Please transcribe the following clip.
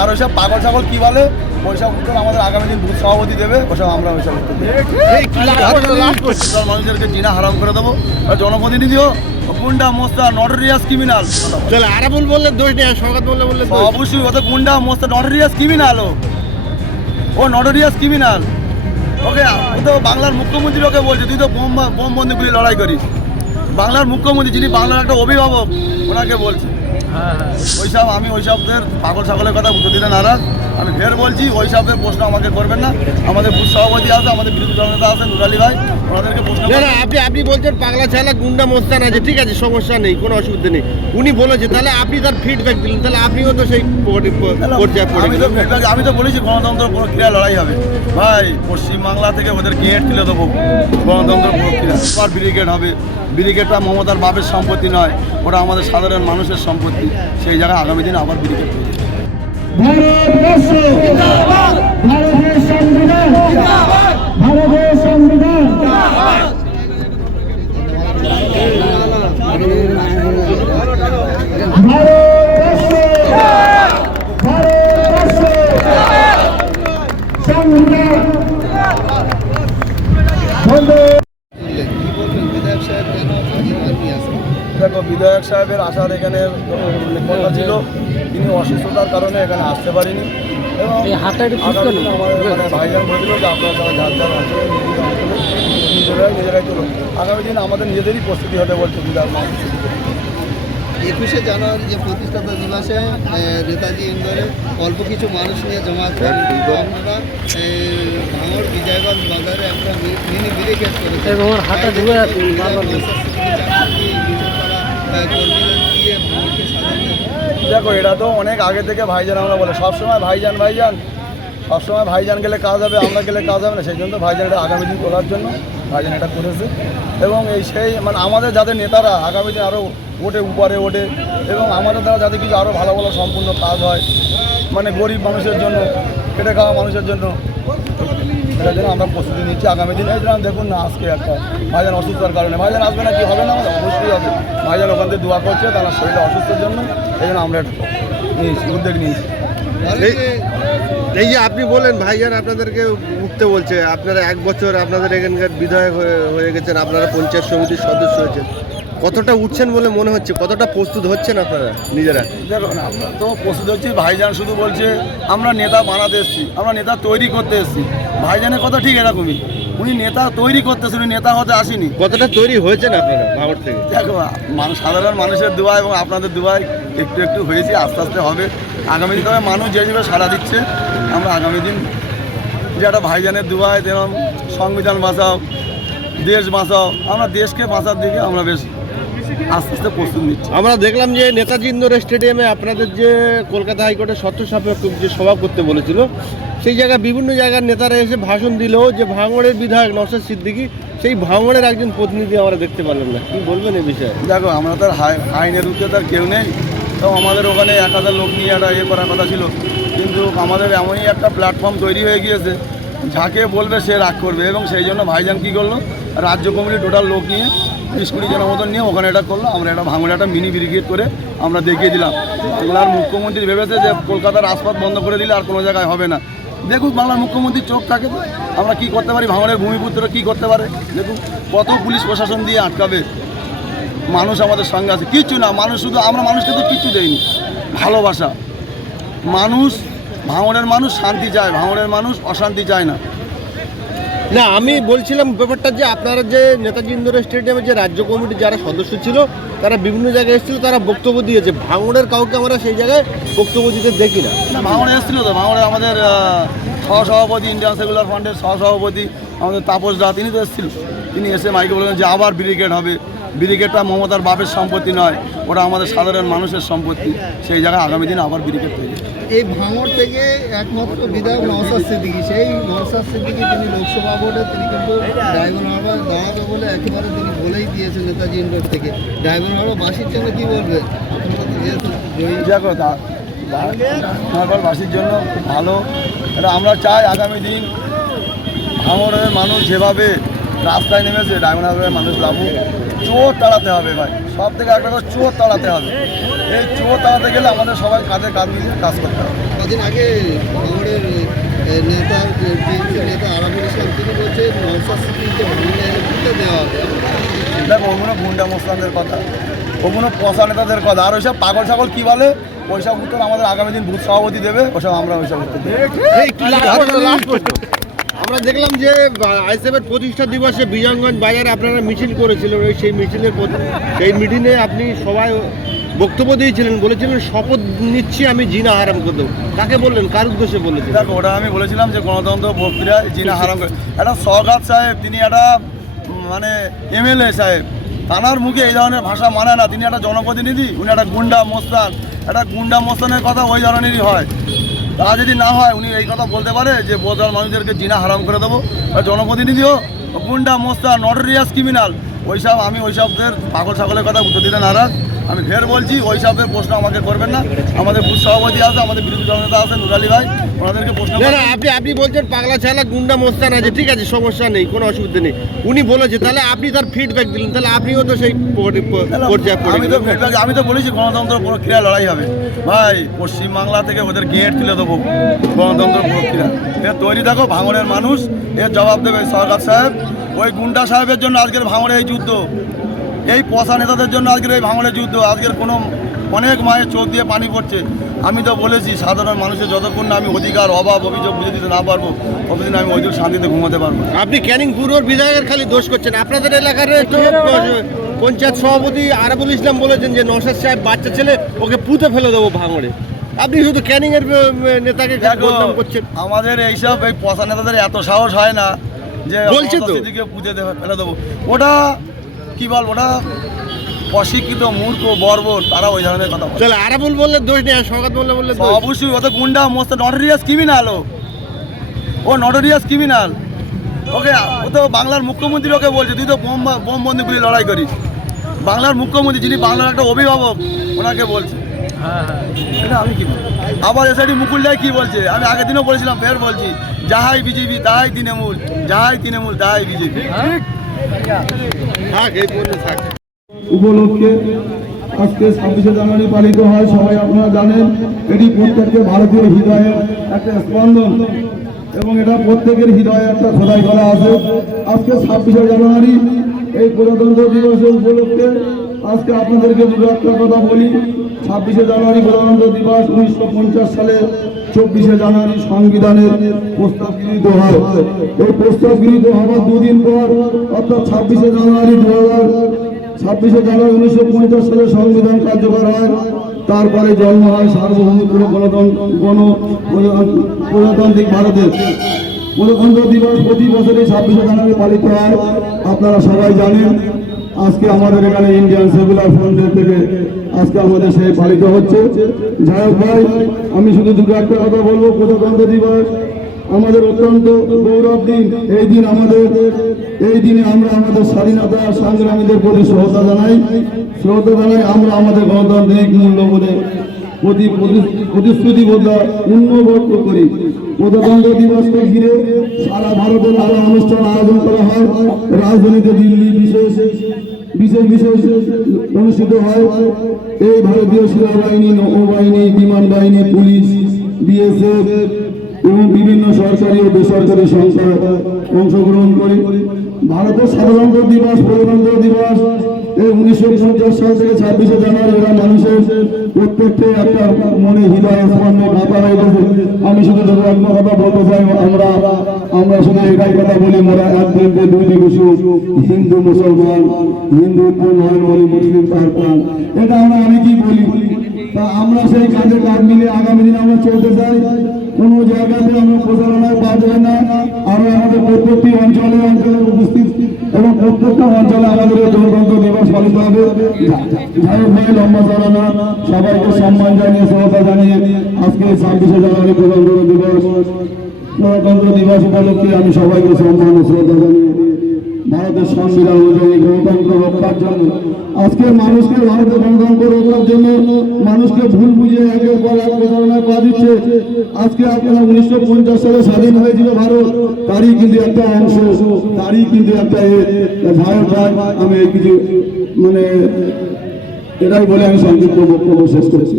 আর ওইসব পাগল ছাগল কি বলে? ওইসব উত্তর আমাদের আগামী দিন বুথ সভাপতি দেবে ওসব আমরা ওইসব উত্তর মানুষদেরকে জিনা হারাম করে দেবো। আর জনপ্রতিনিধিও গুন্ডা মোস্তা নটরিয়াস ক্রিমিনাল তাহলে আরাবুল বললে দোষ নেই সরকার বললে বললে অবশ্যই ওদের গুন্ডা মোস্তা নটরিয়াস ক্রিমিনাল ও। ও নটরিয়াস ক্রিমিনাল ওকে ও তো বাংলার মুখ্যমন্ত্রী ওকে বলছে তুই তো বোম বোম বন্দুক দিয়ে লড়াই করিস। বাংলার মুখ্যমন্ত্রী যিনি বাংলার একটা অভিভাবক ওনাকে বলছে। ওইসব আমি ওইসবদের পাগল ছাগলের কথা উত্তর দিতে নারাজ। আমি ফের বলছি ওইসবের প্রশ্ন আমাকে করবেন না। আমাদের বুথ সভাপতি আছে আমাদের বিরোধী দলনেতা আছেন নুরালি ভাই। ওনাদেরকে প্রশ্ন না আপনি আপনি বলছেন পাগলা ছালা গুন্ডা মোস্তান আছে ঠিক আছে সমস্যা নেই কোনো অসুবিধা নেই। উনি বলেছে তাহলে আপনি তার ফিডব্যাক দিলেন তাহলে আপনিও তো সেই আমি তো। আমি তো বলেছি গণতন্ত্র প্রক্রিয়া লড়াই হবে। ভাই পশ্চিমবাংলা থেকে ওদের গেট তুলে দেবো। গণতন্ত্র প্রক্রিয়া সুপার ব্রিগেড হবে। ব্রিগেডটা মমতার বাপের সম্পত্তি নয় ওটা আমাদের সাধারণ মানুষের সম্পত্তি। সেই জায়গায় আগামী দিনে আবার ব্রিগেড তৈরি যাবে ভারতের সংবিধান। ভারতের সংবিধান। সাহেবের আসার এখানে কথা ছিল। তিনি অসুস্থতার কারণে এখানে আসতে পারিনি। এবং আগামী দিনে আমাদের ভাইজান বলেছিল যে আপনারা সবাই যার যার নিজেরাই নিজেরাই চলুন। আগামী দিনে আমাদের নিজেদেরই প্রস্তুতি হতে বলছে। একুশে জানুয়ারি যে প্রতিষ্ঠাতা দিবসে নেতাজি ইন্দোরে অল্প কিছু মানুষ নিয়ে জমা আহ, ভাঙড় বিজয়গঞ্জ বাজারে একটা মিনি ব্রিগেড করেছেন দেখো, এটা তো অনেক আগে থেকে ভাইজান আমরা বলে, সবসময় ভাইজান ভাইজান। সবসময় ভাইজান গেলে কাজ হবে, আমরা গেলে কাজ হবে না, সেই জন্য ভাইজান এটা আগামী দিন তোলার জন্য ভাইজান এটা করেছে। এবং এই সেই মানে আমাদের যাদের নেতারা আগামী দিন আরও ওঠে উপরে ওঠে এবং আমাদের দ্বারা যাতে কিছু আরও ভালো ভালো সম্পূর্ণ কাজ হয় মানে গরিব মানুষের জন্য খেটে খাওয়া মানুষের জন্য এটার জন্য আমরা প্রস্তুতি নিচ্ছি আগামী দিনে। এই দেখুন না আজকে একটা ভাইজান অসুস্থতার কারণে। ভাইজান আসবে না কি হবে না? আমাদের অবশ্যই হবে ভাইজান ওখান থেকে দোয়া করছে তারা শরীরটা অসুস্থের জন্য এই জন্য আমরা এটা নিয়েছি উদ্যোগ নিয়েছি। এই- যে আপনি বলেন ভাইজান আপনাদেরকে উঠতে বলছে, আপনারা এক বছর আপনাদের এখানকার বিধায়ক হয়ে গেছেন, আপনারা পঞ্চায়েত সমিতির সদস্য হয়েছেন। কতটা উঠছেন বলে মনে হচ্ছে? কতটা প্রস্তুত হচ্ছেন আপনারা নিজেরা? দেখুন আমরা তো প্রস্তুত হচ্ছি ভাইজান শুধু বলছে আমরা নেতা বানাতে এসেছি আমরা নেতা তৈরি করতে এসেছি। ভাইজানের কথা ঠিক এরকমই। উনি নেতা তৈরি করতেছে উনি নেতা হতে আসেনি। কতটা তৈরি হয়েছেন আপনারা থেকে? দেখো মানুষ সাধারণ মানুষের দোয়া এবং আপনাদের দোয়ায় একটু একটু হয়েছে আস্তে আস্তে হবে। আগামী দিন তবে মানুষ যেভাবে সাড়া দিচ্ছে আমরা আগামী দিন যে একটা ভাইজানের দোয়ায় যেরকম সংবিধান বাঁচাও দেশ বাঁচাও আমরা দেশকে বাঁচার দিকে আমরা বেশ আস্তে আস্তে প্রস্তুত নিচ্ছি। আমরা দেখলাম যে নেতাজি ইন্দোর স্টেডিয়ামে আপনাদের যে কলকাতা হাইকোর্টের শর্ত সাপেক্ষ যে সভা করতে বলেছিল সেই জায়গায় বিভিন্ন জায়গার নেতারা এসে ভাষণ দিল যে ভাঙড়ের বিধায়ক নসর সিদ্দিকি সেই ভাঙড়ের একজন প্রতিনিধি আমরা দেখতে পারলাম না। কি বলবেন এই বিষয়ে? দেখো আমরা তো আর হাই- আইনের উচ্চে তার কেউ নেই। তো আমাদের ওখানে এক হাজার লোক নিয়ে একটা ইয়ে করার কথা ছিল। কিন্তু আমাদের এমনই একটা প্ল্যাটফর্ম তৈরি হয়ে গিয়েছে যাকে বলবে সে রাগ করবে। এবং সেই জন্য ভাইজান কী করল? রাজ্য কমিটি টোটাল লোক নিয়ে বিশ কুড়ি জনের মতন নিয়ে ওখানে এটা করল। আমরা একটা ভাঙড়ে একটা মিনি ব্রিগেড করে আমরা দেখিয়ে দিলাম। বাংলার মুখ্যমন্ত্রী ভেবেছে যে কলকাতার রাজপথ বন্ধ করে দিলে আর কোনো জায়গায় হবে না। দেখুন বাংলার মুখ্যমন্ত্রীর চোখ থাকে তো। আমরা কি করতে পারি? ভাঙড়ের ভূমিপুত্র কি করতে পারে? দেখুন কত পুলিশ প্রশাসন দিয়ে আটকাবে? মানুষ আমাদের সঙ্গে আছে। কিচ্ছু না, মানুষ শুধু, আমরা মানুষকে তো কিচ্ছু দেইনি। ভালোবাসা। মানুষ, ভাঙড়ের মানুষ শান্তি চায়। ভাঙড়ের মানুষ অশান্তি চায় না। না, আমি বলছিলাম ব্যাপারটা যে আপনারা যে নেতাজি ইন্দোর স্টেডিয়ামে যে রাজ্য কমিটির যারা সদস্য ছিল, তারা বিভিন্ন জায়গায় এসেছিল, তারা বক্তব্য দিয়েছে। ভাঙড়ের কাউকে আমরা সেই জায়গায় বক্তব্য দিতে দেখি না। ভাঙড়ে এসেছিল তো। ভাঙড়ে আমাদের সহসভাপতি, ইন্ডিয়ান সেকুলার ফান্ডের সহসভাপতি, আমাদের তাপস দা, তিনি তো এসেছিল। তিনি এসে মাইকে বললেন যে আবার ব্রিগেড হবে। ব্রিগেডটা মমতার বাপের সম্পত্তি নয়, ওটা আমাদের সাধারণ মানুষের সম্পত্তি। সেই জায়গায় আগামী দিন আবার ব্রিগেড তৈরি। এই ভাঙড় থেকে একমাত্র বিধায়ক নওসাদ সিদ্দিকী। সেই নওসাদ সিদ্দিকী তিনি লোকসভা ভোটে তিনি কিন্তু ড্রাইভার হারবার দাঁড়াবে বলে একেবারে তিনি বলেই দিয়েছেন নেতাজি ইন্ডোর থেকে। ড্রাইভার হারবার বাসির জন্য কী বলবে? বাসীর জন্য খুব ভালো আমরা চাই আগামী দিন ভাঙড়ের মানুষ যেভাবে রাস্তায় নেমেছে, ডায়মন্ড হারবারের মানুষ লাভুক চোর তাড়াতে হবে ভাই। সব থেকে একটা কথা চোর তাড়াতে হবে। এই চোর তাড়াতে গেলে আমাদের সবাই কাঁধে কাঁধ মিলিয়ে কাজ করতে হবে। কদিন আগে নেতা টিএমসি নেতা আরামুল ইসলাম তিনি বলছেন দেওয়া হবে। দেখো ওগুলো গুন্ডা মোস্তানদের কথা। ওগুলো পশা নেতাদের কথা। আর ওইসব পাগল ছাগল কি বলে? ওইসব উত্তর আমাদের আগামী দিন বুথ সভাপতি দেবে ওসব আমরা ওইসব উত্তর দেবো। আমরা দেখলাম যে আইসিএফের প্রতিষ্ঠা দিবসে বিজয়গঞ্জ বাজারে আপনারা মিছিল করেছিলেন, ওই সেই মিছিলের সেই মিটিংয়ে আপনি সবাই বক্তব্য দিয়েছিলেন, বলেছিলেন, শপথ নিচ্ছি আমি জিনা হারাম করে দেবো। কাকে বললেন? কার উদ্দেশ্যে বলেছিলেন? দেখো, ওটা আমি বলেছিলাম যে গণতন্ত্র প্রক্রিয়া জিনা হারাম করে একটা সরকার সাহেব, তিনি একটা মানে এমএলএ সাহেব, তানার মুখে এই ধরনের ভাষা মানে না। তিনি একটা জনপ্রতিনিধি, উনি একটা গুন্ডা মোস্তান। একটা গুন্ডা মোস্তানের কথা ওই ধরনেরই হয়। তা যদি না হয়, উনি এই কথা বলতে পারে যে বোধহয় মানুষদেরকে জিনা হারাম করে দেবো। জনপ্রতিনিধিও, গুন্ডা, মোস্তা নটরিয়াস ক্রিমিনাল ওইসব আমি ওইসবদের পাগল ছাগলের কথা উত্তর দিতে নারাজ। আমি ফের বলছি ওইসবের প্রশ্ন আমাকে করবেন না। আমাদের বুথ সভাপতি আছে আমাদের বিরোধী দলনেতা আছে নুরালি ভাই ওনাদেরকে প্রশ্ন আপনি আপনি বলছেন পাগলা ছালা গুন্ডা মোস্তান আছে ঠিক আছে সমস্যা নেই কোনো অসুবিধা নেই। উনি বলেছে তাহলে আপনি তার ফিডব্যাক দিলেন তাহলে আপনিও তো সেই আমি তো feedback- আমি তো বলেছি গণতন্ত্র প্রক্রিয়া লড়াই হবে। ভাই পশ্চিমবাংলা থেকে ওদের গেট তুলে দেবো গণতন্ত্র প্রক্রিয়া। এর তৈরি থাকো ভাঙড়ের মানুষ এর জবাব দেবে সরকার সাহেব। ওই গুন্ডা সাহেবের জন্য আজকের ভাঙড়ে এই যুদ্ধ। এই পশা নেতাদের জন্য আজকের এই ভাঙড়ের যুদ্ধ আজকের কোনো অনেক মায়ের চোখ দিয়ে পানি পড়ছে। আমি তো বলেছি সাধারণ মানুষের যতক্ষণ না আমি অধিকার অভাব অভিযোগ বুঝে দিতে না পারব ততদিন আমি ওই শান্তিতে ঘুমাতে পারব আপনি ক্যানিং পুরোর বিধায়কের খালি দোষ করছেন। আপনাদের এলাকার পঞ্চায়েত সভাপতি আরাবুল ইসলাম বলেছেন যে নসাদ সাহেব বাচ্চা ছেলে ওকে পুঁতে ফেলে দেবো ভাঙড়ে। আপনি শুধু ক্যানিং এর নেতাকে বদনাম করছেন। আমাদের এইসব এই পশা নেতাদের এত সাহস হয় না যে বলছে তো। পুঁতে ফেলে দেবো। ওটা কি বলব না? অশিক্ষিত মূর্খ বর্বর তারা ওই ধরনের কথা বলে। আরাবুল বললে দোষ নেই সঙ্গাত বললে বললে অবশ্যই অত গুন্ডা মস্ত নটোরিয়াস ক্রিমিনাল ও। ও নটোরিয়াস ক্রিমিনাল ওকে ও তো বাংলার মুখ্যমন্ত্রী ওকে বলছে তুই তো বোম বোম বন্দুক গুলি লড়াই করিস। বাংলার মুখ্যমন্ত্রী যিনি বাংলার একটা অভিভাবক ওনাকে বলছে। এটা আমি কি বলব? আবার এসআইডি মুকুল রায় কি বলছে? আমি আগের দিনও বলেছিলাম ফের বলছি যাহাই বিজেপি তাহাই তৃণমূল যাহাই তৃণমূল তাহাই বিজেপি। উপলক্ষে আজকে ছাব্বিশে জানুয়ারি পালিত হয়, সবাই আপনারা জানেন, এটি প্রত্যেককে ভারতীয় হৃদয়ের একটা স্পন্দন এবং এটা প্রত্যেকের হৃদয়ে একটা খোদাই করা আছে। আজকে ছাব্বিশে জানুয়ারি, এই প্রজাতন্ত্র দিবসের উপলক্ষে আজকে আপনাদেরকে দুটো একটা কথা বলি, ছাব্বিশে জানুয়ারি প্রজাতন্ত্র দিবস উনিশশো পঞ্চাশ সালে চব্বিশে জানুয়ারি সংবিধানের প্রস্তাব গৃহীত হয়। এই প্রস্তাব গৃহীত হওয়ার দুদিন পর, অর্থাৎ ছাব্বিশে জানুয়ারি দু ছাব্বিশে জানুয়ারি উনিশশো পঞ্চাশ সালে সংবিধান কার্যকর হয়। তারপরে জন্ম হয় সার্বভৌমত্ব গণতন্ত্র গণ প্রজাতান্ত্রিক ভারতের গণতন্ত্র দিবস প্রতি বছরই ছাব্বিশে জানুয়ারি পালিত হয়। আপনারা সবাই জানেন আজকে আমাদের এখানে ইন্ডিয়ান সেকুলার ফ্রন্টের থেকে আজকে আমাদের সেই পালিত হচ্ছে। যাই হোক ভাই, আমি শুধু দুটো একটা কথা বলব, প্রজাতন্ত্র দিবস আমাদের অত্যন্ত গৌরব দিন। এই দিন আমাদের, এই দিনে আমরা আমাদের স্বাধীনতা, সংগ্রামীদের প্রতি শ্রদ্ধা জানাই। শ্রদ্ধা জানাই আমরা আমাদের গণতান্ত্রিক মূল্যবোধে প্রতি প্রতি- প্রতিশ্রুতিবদ্ধ উন্নবর্ত করি। প্রজাতন্ত্র দিবসকে ঘিরে সারা ভারতের আরও অনুষ্ঠান আয়োজন করা হয়। রাজধানীতে দিল্লি বিশেষ বিশেষ বিশেষ অনুষ্ঠিত হয়। এই ভারতীয় সেনাবাহিনী, নৌবাহিনী, বিমান বাহিনী, পুলিশ, বিএসএফ এবং বিভিন্ন সরকারি ও বেসরকারি সংস্থা অংশগ্রহণ করে। ভারতের সাধারণতন্ত্র দিবস প্রজাতন্ত্র দিবস এই উনিশশো পঞ্চাশ সাল থেকে ছাব্বিশে জানুয়ারি এরা মানুষের প্রত্যেককে একটা মনে হৃদয় স্পন্দে ভাতা হয়ে গেছে আমি শুধু দুটো একটা কথা বলতে চাই আমরা আমরা শুধু একাই কথা বলি মোরা এক দিনকে দুই দিবসু হিন্দু মুসলমান হিন্দু নয় বলি মুসলিম তার এটা আমরা অনেকেই বলি তা আমরা সেই কাজে কাজ মিলে আগামী দিনে আমরা চলতে চাই। কোনো জায়গাতে আমরা প্রচারণায় পা না। আমরা আমাদের প্রত্যেকটি অঞ্চলে অঞ্চলে উপস্থিত এবং প্রত্যেকটা অঞ্চলে আমাদের গণতন্ত্র দিবস পালিত হবে। যাই ভাই, লম্বা চালানা সবাইকে সম্মান জানিয়ে, শ্রদ্ধা জানিয়ে আজকে ছাব্বিশে জানুয়ারি প্রজাতন্ত্র দিবস। গণতন্ত্র দিবস উপলক্ষে আমি সবাইকে সম্মান ও শ্রদ্ধা জানিয়ে ভারতের সংবিধান অনুযায়ী গণতন্ত্র রক্ষার জন্য। আজকে মানুষকে ভারতের গণতন্ত্র রক্ষার জন্য মানুষকে ভুল বুঝিয়ে একের পর এক প্রচারণায় পা দিচ্ছে। আজকে আপনারা উনিশশো পঞ্চাশ সালে স্বাধীন হয়েছিল ভারত। তারই কিন্তু একটা অংশ তারই কিন্তু একটা এ, ভারত আমি কিছু মানে এটাই বলে আমি সংক্ষিপ্ত বক্তব্য শেষ করছি।